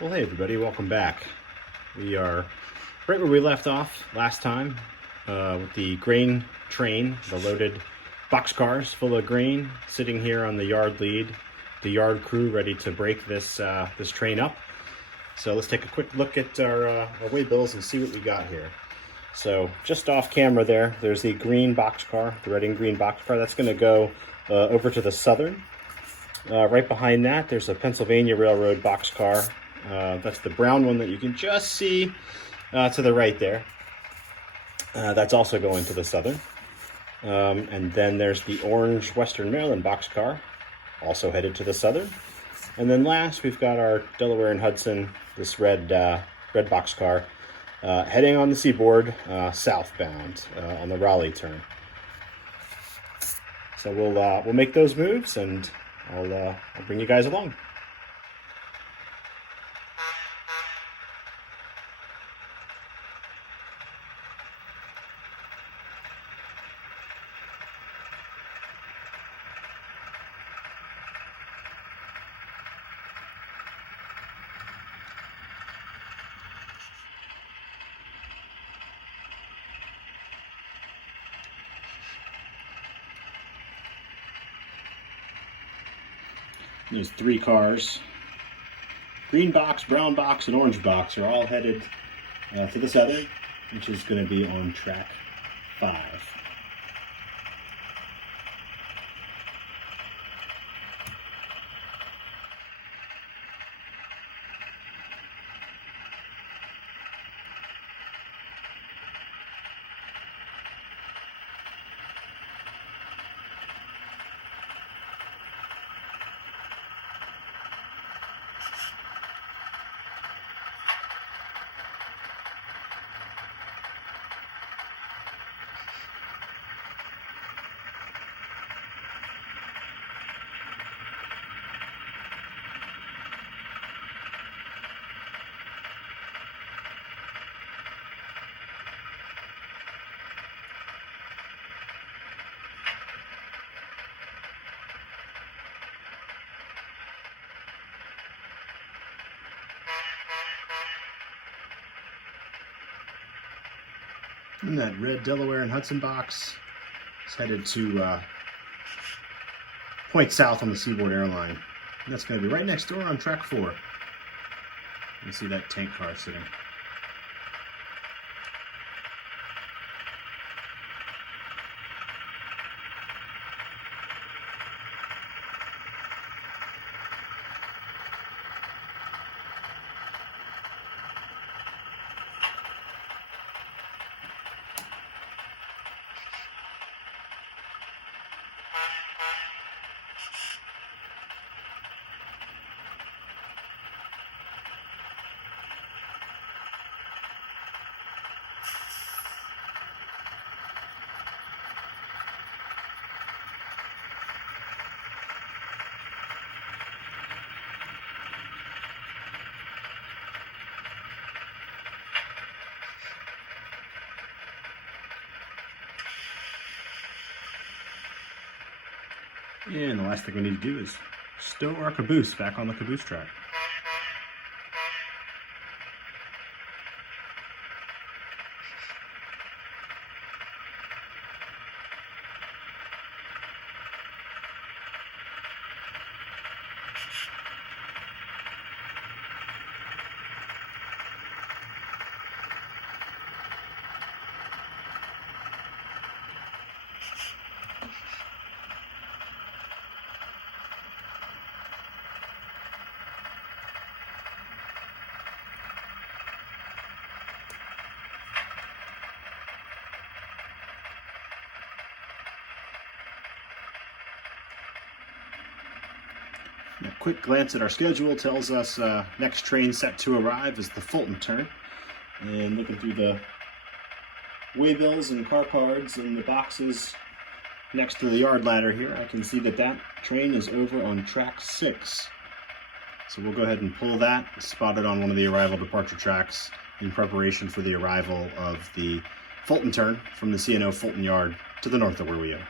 Well, hey everybody, welcome back. We are right where we left off last time with the grain train, the loaded boxcars full of grain sitting here on the yard lead, the yard crew ready to break this train up. So let's take a quick look at our weigh bills and see what we got here. So just off camera there's the green boxcar, the red and green boxcar. That's going to go over to the Southern. Right behind that, there's a Pennsylvania Railroad boxcar. That's the brown one that you can just see to the right there. That's also going to the Southern. And then there's the orange Western Maryland boxcar, also headed to the Southern. And then last, we've got our Delaware and Hudson, this red boxcar, heading on the seaboard southbound on the Raleigh turn. So we'll make those moves, and I'll bring you guys along. There's three cars. Green box, brown box, and orange box are all headed to the Southern, which is going to be on track 5. And that red Delaware and Hudson box is headed to point south on the Seaboard Airline. And that's going to be right next door on track 4. You see that tank car sitting. And the last thing we need to do is stow our caboose back on the caboose track. A quick glance at our schedule tells us next train set to arrive is the Fulton turn. And looking through the waybills and car cards and the boxes next to the yard ladder here, I can see that train is over on track 6. So we'll go ahead and pull that, spot it on one of the arrival departure tracks in preparation for the arrival of the Fulton turn from the C&O Fulton yard to the north of where we are.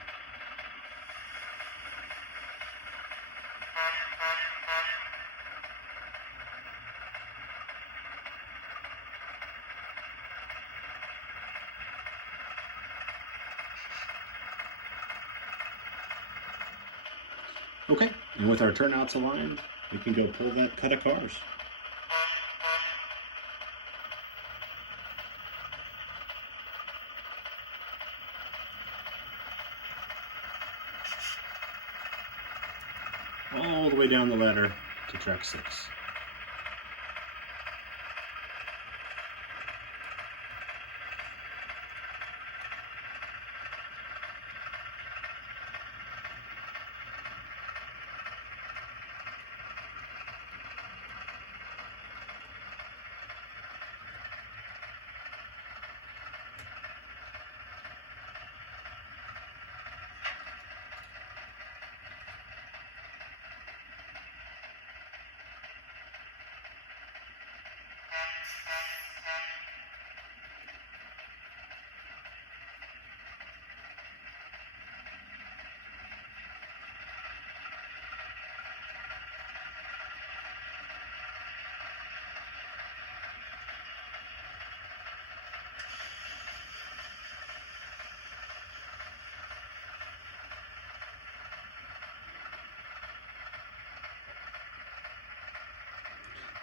Okay, and with our turnouts aligned, we can go pull that cut of cars. All the way down the ladder to track 6.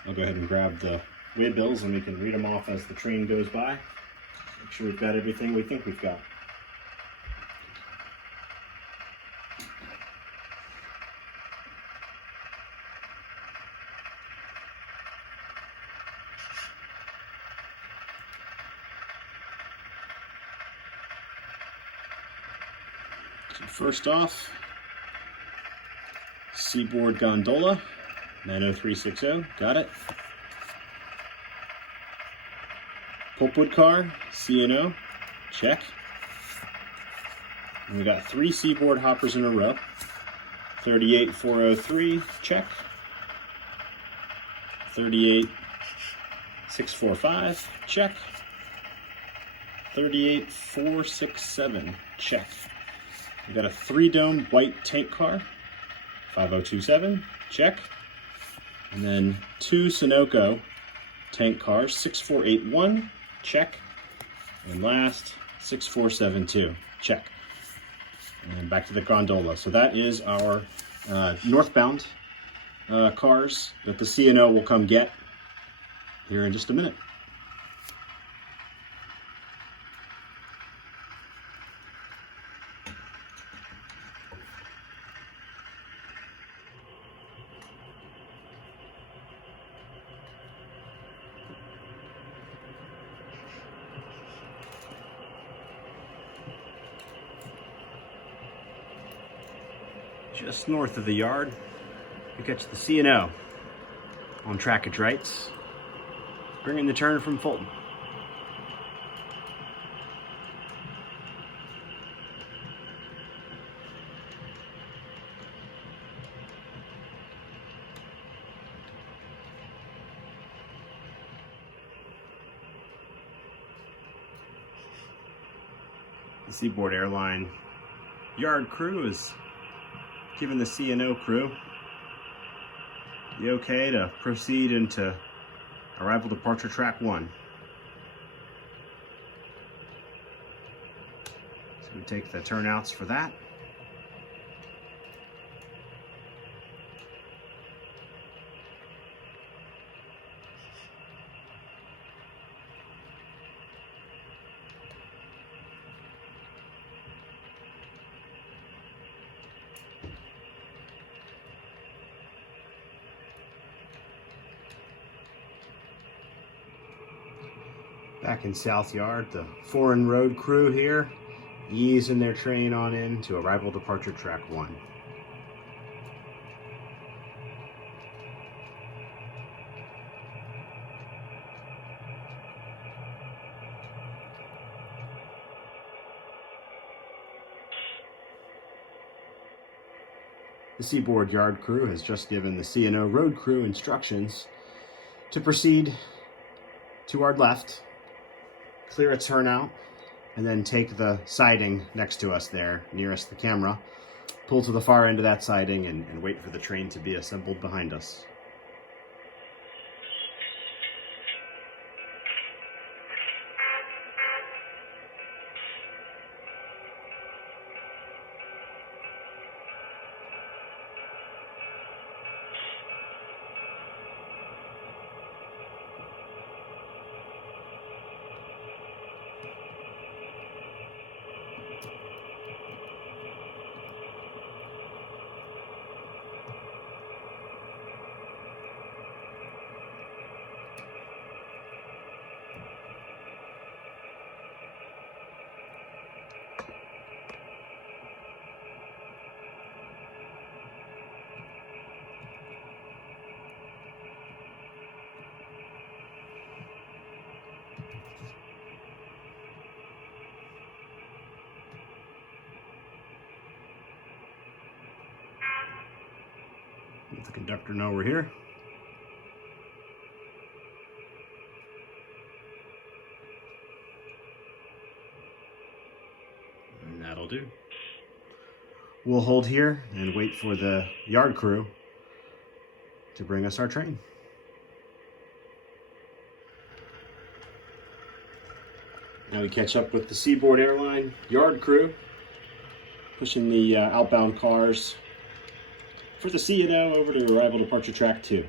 I'll go ahead and grab the way bills and we can read them off as the train goes by. Make sure we've got everything we think we've got. So first off, Seaboard Gondola, 90360, got it. Pulpwood car, C&O, check. And we got 3 Seaboard hoppers in a row. 38403, check. 38645, check. 38467, check. We got a 3-dome white tank car, 5027, check. And then 2 Sunoco tank cars, 6481, check. And last, 6472, check. And back to the gondola. So that is our northbound cars that the C&O will come get here in just a minute. Just north of the yard, we catch the C&O on trackage rights, bringing the turn from Fulton. The Seaboard Airline yard crew is giving the C&O crew the okay to proceed into arrival departure track 1. So we take the turnouts for that. Back in South Yard, the foreign road crew here easing their train on in to arrival departure track 1. The Seaboard Yard crew has just given the C&O road crew instructions to proceed to our left, clear a turnout, and then take the siding next to us there, nearest the camera, pull to the far end of that siding and wait for the train to be assembled behind us. Let the conductor know we're here. And that'll do. We'll hold here and wait for the yard crew to bring us our train. Now we catch up with the Seaboard Airline yard crew, pushing the outbound cars for the C&O over to arrival departure track 2.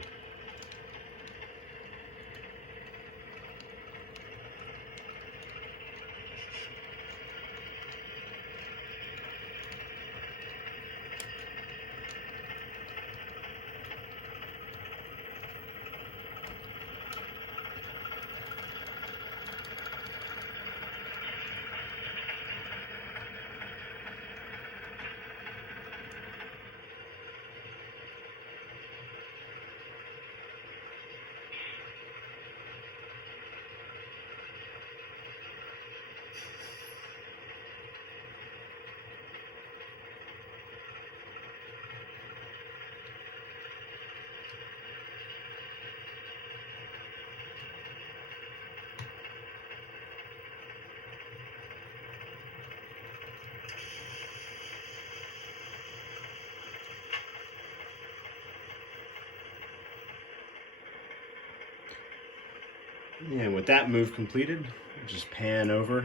And with that move completed, we'll just pan over,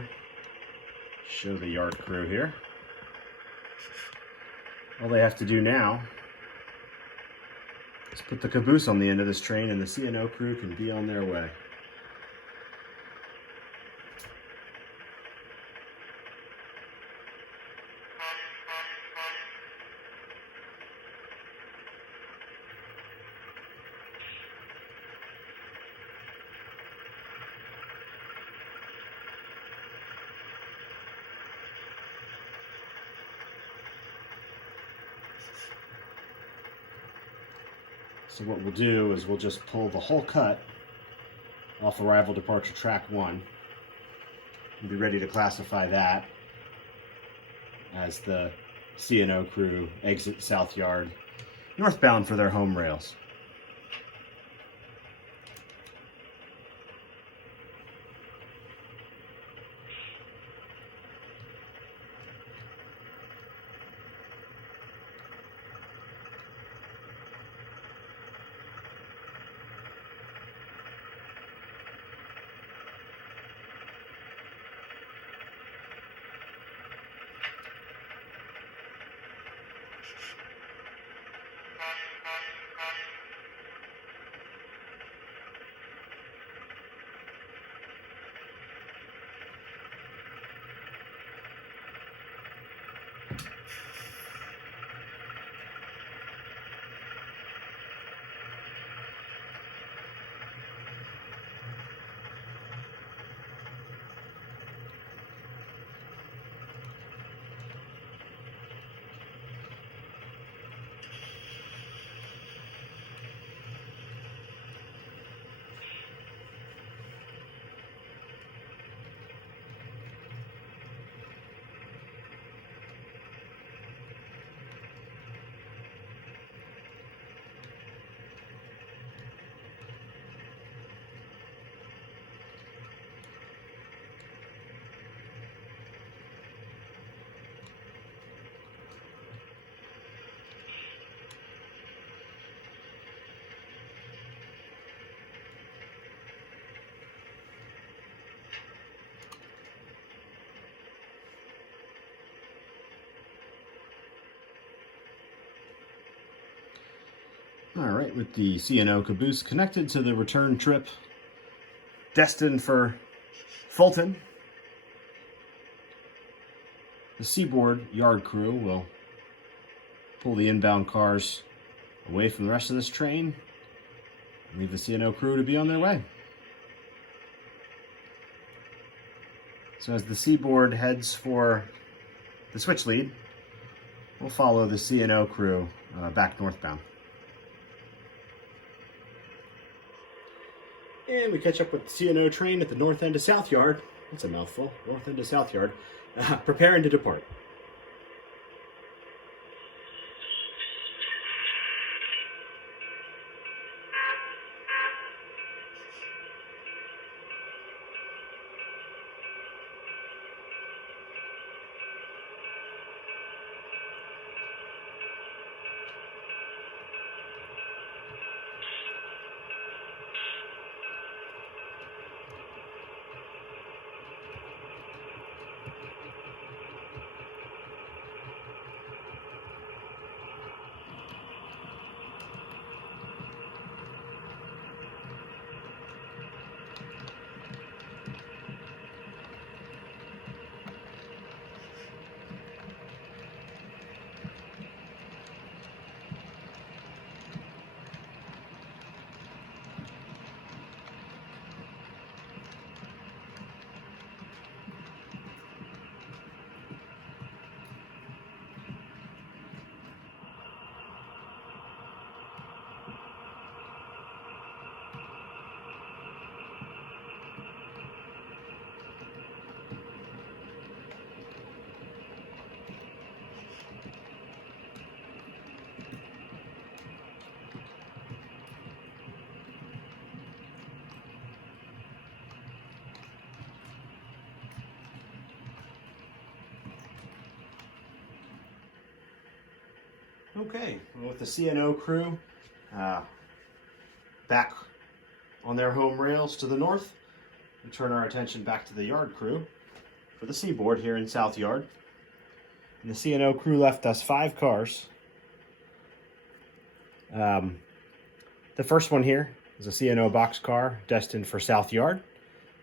show the yard crew here. All they have to do now is put the caboose on the end of this train and the C&O crew can be on their way. So what we'll do is we'll just pull the whole cut off arrival departure track 1 and be ready to classify that as the C&O crew exit South Yard northbound for their home rails. All right, with the C&O caboose connected to the return trip destined for Fulton, the Seaboard yard crew will pull the inbound cars away from the rest of this train and leave the C&O crew to be on their way. So as the Seaboard heads for the switch lead, we'll follow the C&O crew back northbound. And we catch up with the C&O train at the north end of South Yard. That's a mouthful. North end of South Yard. Preparing to depart. Okay, well, with the C&O crew back on their home rails to the north, we turn our attention back to the yard crew for the seaboard here in South Yard. And the C&O crew left us 5 cars. The first one here is a C&O boxcar destined for South Yard.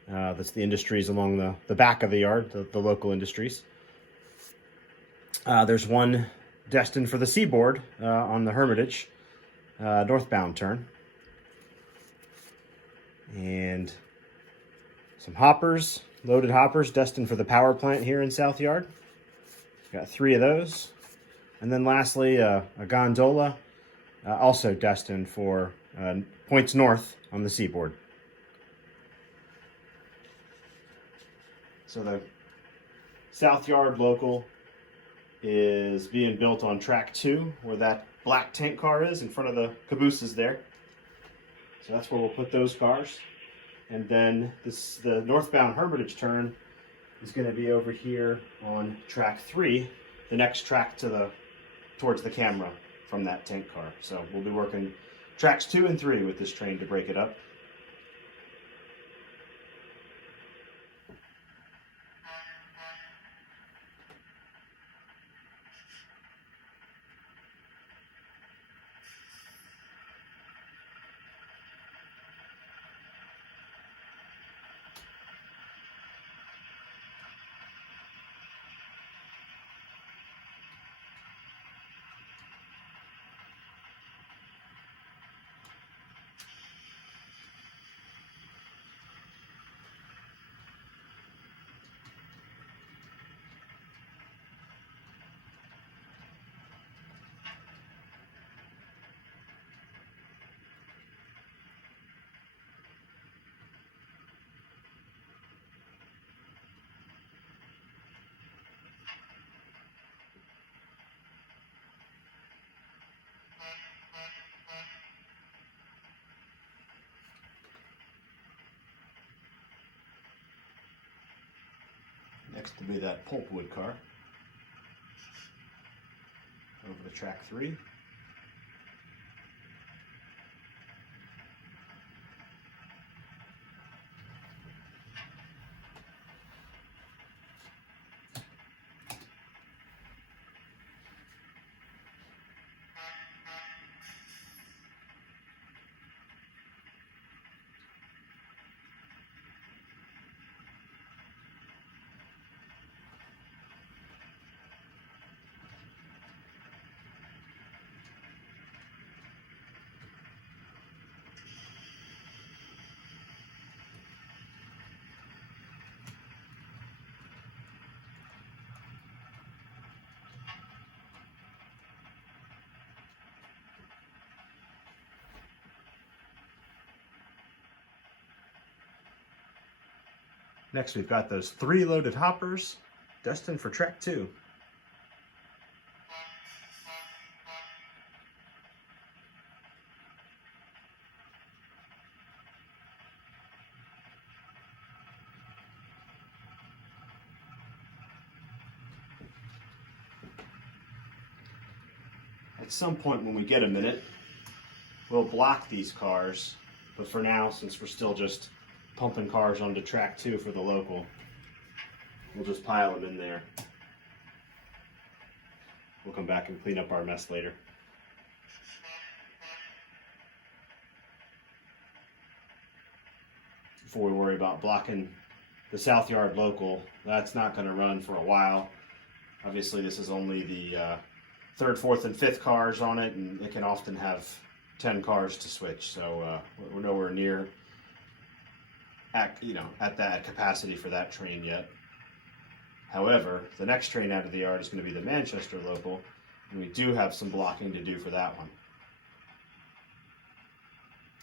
That's the industries along the back of the yard, the local industries. There's one destined for the seaboard on the Hermitage northbound turn. And some hoppers, loaded hoppers destined for the power plant here in South Yard. Got 3 of those. And then lastly, a gondola also destined for points north on the seaboard. So the South Yard local is being built on track 2, where that black tank car is in front of the cabooses there. So that's where we'll put those cars. And then the northbound Hermitage turn is going to be over here on track 3, the next track towards the camera from that tank car. So we'll be working tracks 2 and 3 with this train to break it up. Next will be that pulpwood car over to track 3. Next, we've got those 3 loaded hoppers destined for track 2. At some point when we get a minute, we'll block these cars, but for now, since we're still just pumping cars onto track 2 for the local, we'll just pile them in there. We'll come back and clean up our mess later. Before we worry about blocking the South Yard local, that's not going to run for a while. Obviously, this is only the 3rd, 4th, and 5th cars on it, and it can often have 10 cars to switch, so we're nowhere near at that capacity for that train yet. However, the next train out of the yard is going to be the Manchester local, and we do have some blocking to do for that one.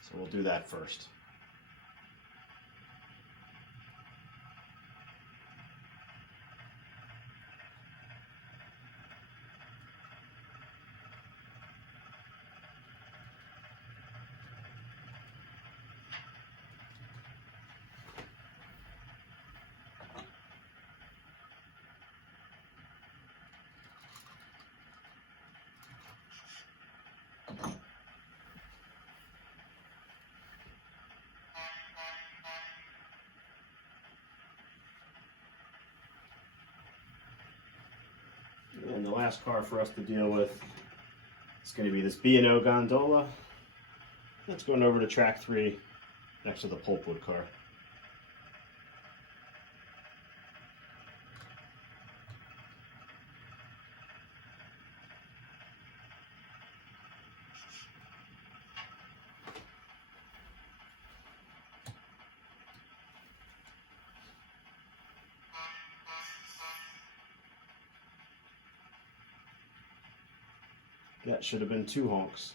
So we'll do that first. And the last car for us to deal with is going to be this B&O gondola. That's going over to track 3 next to the pulpwood car. That should have been 2 honks.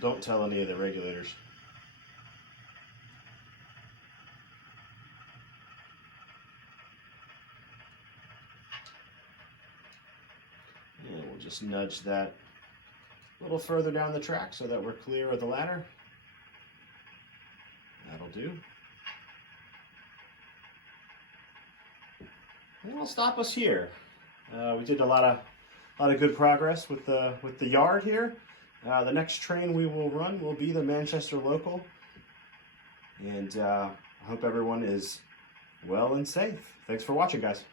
Don't tell any of the regulators. And we'll just nudge that a little further down the track so that we're clear of the ladder. That'll do. And it'll stop us here. We did a lot of good progress with the yard here. The next train we will run will be the Manchester local. And I hope everyone is well and safe. Thanks for watching, guys.